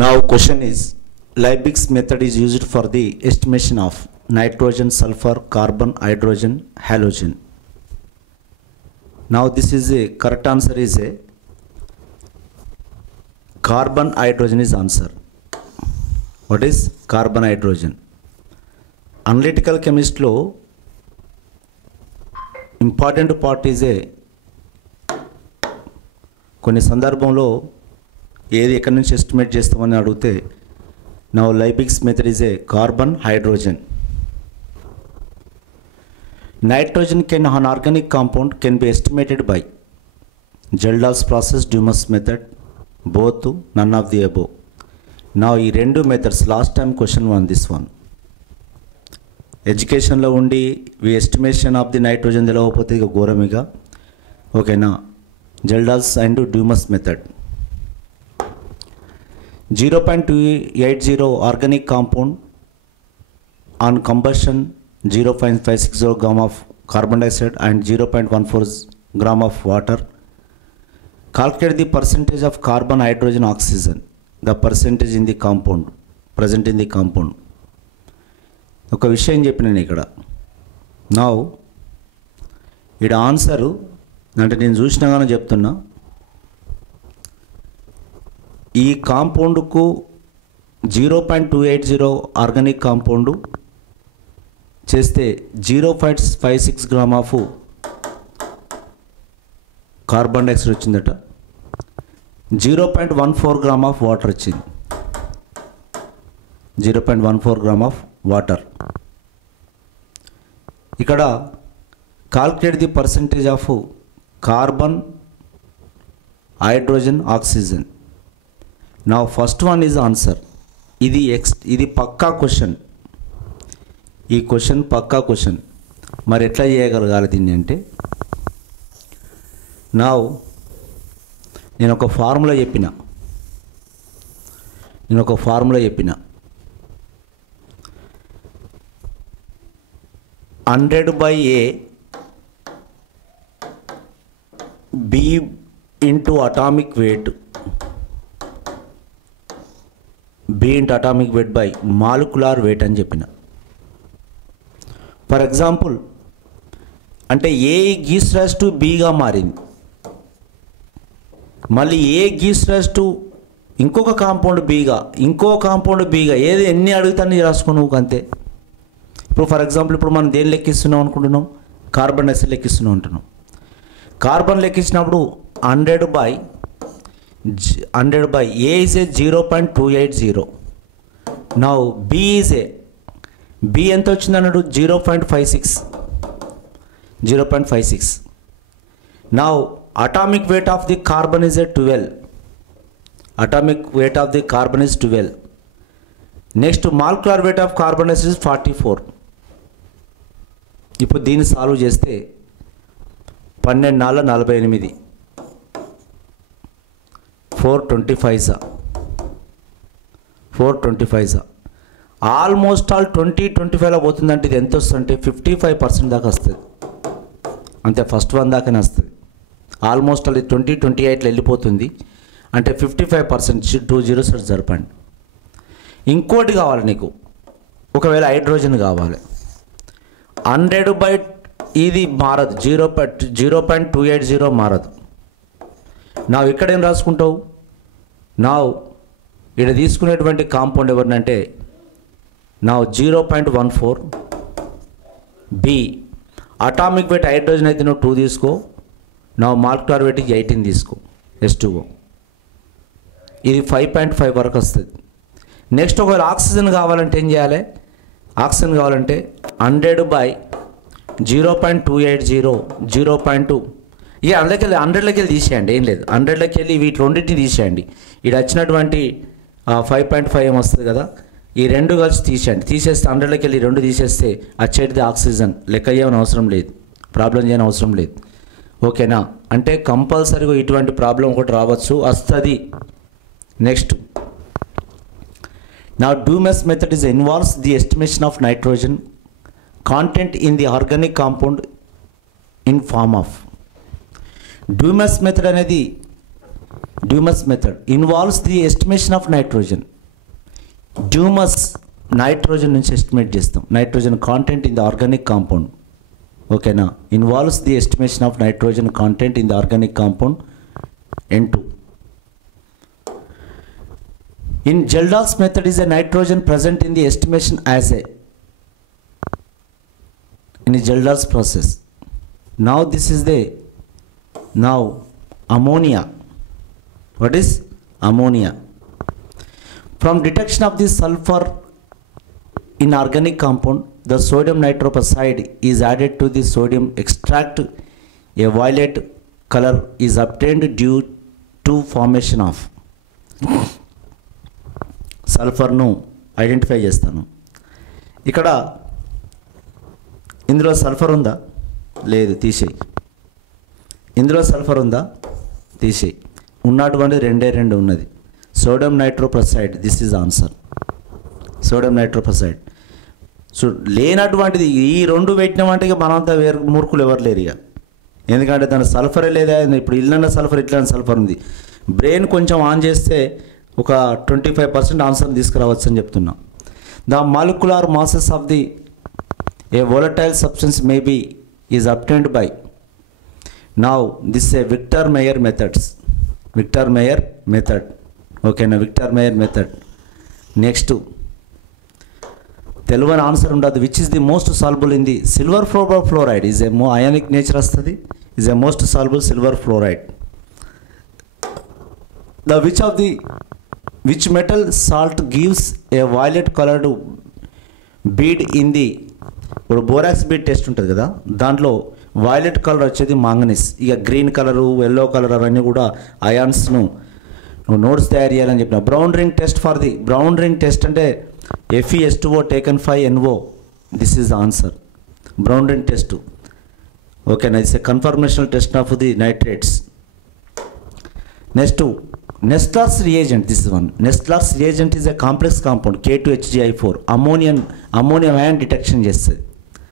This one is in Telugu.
Now question is, Liebig's method is used for the estimation of nitrogen, sulfur, carbon, hydrogen, halogen. Now this is a correct answer is a carbon hydrogen is answer. What is carbon hydrogen? Analytical chemist lo important part is a కొన్ని సందర్భంలో ఏది ఎక్కడి నుంచి ఎస్టిమేట్ చేస్తామని అడిగితే now Liebig's method is a carbon hydrogen. Nitrogen can an organic compound can be estimated by Gelder's process, Dumas method, both, none of the above. Now ఈ రెండు methods last time question one this one ఎడ్యుకేషన్లో ఉండి ఈ ఎస్టిమేషన్ ఆఫ్ ది నైట్రోజన్ తెలియకపోతే ఇక ఘోరమిగా ఓకేనా. Kjeldahl's and Dumas method 0.280 organic compound on combustion 0.560 gram of carbon dioxide and 0.14 gram of water. Calculate the percentage of carbon, hydrogen, oxygen, the percentage in the compound, present in the compound. ఒక విషయం చెప్పిన ఇక్కడ నౌ ఇక్కడ ఆన్సరు అంటే నేను చూసినా కానీ చెప్తున్నా, ఈ కాంపౌండ్కు 0.280 ఆర్గానిక్ కాంపౌండ్ చేస్తే 0.56 గ్రామ్ ఆఫ్ కార్బన్ డైఆక్సైడ్ వచ్చిందట, 0.14 గ్రామ్ ఆఫ్ వాటర్ వచ్చింది, 0.14 గ్రామ్ ఆఫ్ వాటర్. ఇక్కడ calculate the percentage of carbon, hydrogen, oxygen. నా ఫస్ట్ వన్ ఈజ్ ఆన్సర్. ఇది పక్కా క్వశ్చన్, ఈ క్వశ్చన్ పక్కా క్వశ్చన్. మరి ఎట్లా చేయగలగాలి దీన్ని అంటే నా నేను ఒక ఫార్ములా చెప్పిన 100/A B into atomic weight, B into atomic weight by molecular weight అని చెప్పిన. ఫర్ ఎగ్జాంపుల్ అంటే ఏ గీస్ రైస్ టు బీగా మారింది, మళ్ళీ ఏ గీస్ రైస్ టు ఇంకొక కాంపౌండ్ బీగా, ఇంకో కాంపౌండ్ బీగా, ఏది ఎన్ని అడుగుతాను రాసుకోను అంతే. ఇప్పుడు ఫర్ ఎగ్జాంపుల్ ఇప్పుడు మనం దేని లెక్కిస్తున్నాం అనుకుంటున్నాం, కార్బన్ డైఆక్సైడ్ లెక్కిస్తున్నాం అంటున్నాం. కార్బన్ లెక్కించినప్పుడు 100/A is a 0.280. Now B is a B ఎంత వచ్చింది అన్నాడు 0.56. Now atomic weight of the carbon is a 12. Atomic weight of the carbon is 12. Next molecular weight of carbon is 44. ఇప్పుడు దీన్ని సాల్వ్ చేస్తే 12×4 = 425 ఆల్మోస్ట్ ఆల్ 20-25లో పోతుందంటే ఇది ఎంత వస్తుందంటే 55% దాకా వస్తుంది అంతే. ఫస్ట్ వన్ దాకానే వస్తుంది. ఆల్మోస్ట్ ఆల్ 20-28లో వెళ్ళిపోతుంది అంటే 55%. 2 zeros జరపండి. ఇంకోటి కావాలి నీకు, ఒకవేళ హైడ్రోజన్ కావాలి 100 ఇది మారదు, 0.280 మారదు. నా ఇక్కడ ఏం రాసుకుంటావు, నా ఇక్కడ తీసుకునేటువంటి కాంపౌండ్ ఎవరినంటే నా 0.14 B. అటామిక్ వెయిట్ హైడ్రోజన్ అయితే నువ్వు 2 తీసుకో, నా మాలిక్యులర్ వెయిట్ 18 తీసుకో, H2O. ఇది 5.5 వరకు వస్తుంది. నెక్స్ట్ ఒకవేళ ఆక్సిజన్ కావాలంటే ఏం చేయాలి, ఆక్సిజన్ కావాలంటే 100/0.280 0.2 ఇక 100లోకి వెళ్ళి తీసేయండి, ఏం లేదు 100లోకి వెళ్ళి వీటి రెండింటిని తీసేయండి. ఇక్కడ వచ్చినటువంటి 5.5 ఏమొస్తుంది కదా, ఈ రెండు కలిసి తీసేయండి. తీసేస్తే 100లోకి వెళ్ళి 2 తీసేస్తే వచ్చేటిది ఆక్సిజన్. లెక్క చేయని అవసరం లేదు, ప్రాబ్లం చేయని అవసరం లేదు, ఓకేనా. అంటే కంపల్సరీగా ఇటువంటి ప్రాబ్లం ఒకటి రావచ్చు, వస్తుంది. నెక్స్ట్ నా డ్యూమస్ method involves the estimation of nitrogen content in the organic compound in form of. డ్యూమస్ method అనేది Dumas method involves the estimation of nitrogen. Dumas nitrogen నుంచి ఎస్టిమేట్ చేస్తాం, nitrogen content in the organic compound. ఓకేనా, involves the estimation of nitrogen content in the organic compound N2. In Geldar's method is a nitrogen present in the estimation as a in Geldar's process. Now this is the ammonia. What is ammonia? From detection of the sulfur in organic compound, the sodium nitroprusside is added to the sodium extract. A violet color is obtained due to formation of సల్ఫర్ను ఐడెంటిఫై చేస్తాను. ఇక్కడ ఇందులో సల్ఫర్ ఉందా? లేదు, తీసేయి. ఇందులో సల్ఫర్ ఉందా? తీసేయి. ఉన్నటువంటి 2 ఉన్నది. Sodium nitroprusside, this is answer. Sodium nitroprusside. So లేనటువంటిది ఈ 2 పెట్టినామంటే మనంతా వేరు మూర్ఖులు ఎవరు లేరు ఇక. ఎందుకంటే దాని సల్ఫరే లేదా, ఇప్పుడు ఇల్లన్న సల్ఫర్ ఇట్లాంటి సల్ఫర్ ఉంది. బ్రెయిన్ కొంచెం ఆన్ చేస్తే ఒక 25% ఆన్సర్ తీసుకురావచ్చు అని చెప్తున్నాం. The molecular masses of the a volatile substance may be is obtained by. Now this a Victor Meyer methods. Victor Meyer method. ఓకేనా, విక్టర్ మేయర్ మెథడ్. నెక్స్ట్ తెలివని ఆన్సర్ ఉండదు. Which is the most soluble in the silver fluoride is a ionic nature వస్తుంది. Is a most soluble silver fluoride. The which metal salt gives a violet colored bead in the ఇప్పుడు బోరాక్స్ బీడ్ టెస్ట్ ఉంటుంది కదా, దాంట్లో వైలెట్ కలర్ వచ్చేది మాంగనీస్. ఇక గ్రీన్ కలరు, ఎల్లో కలర్ అవన్నీ కూడా అయాన్స్ను నోట్స్ తయారు చేయాలని చెప్పిన. Brown ring test for the brown ring test అంటే FeS2O taken 5NO. This is the answer. Brown ring test. ఓకేనా, it's a conformational test of the nitrates. Next Nestler's reagent. This is one. Nestler's reagent is a complex compound K2HgI4. Ammonium ion detection చేస్తుంది.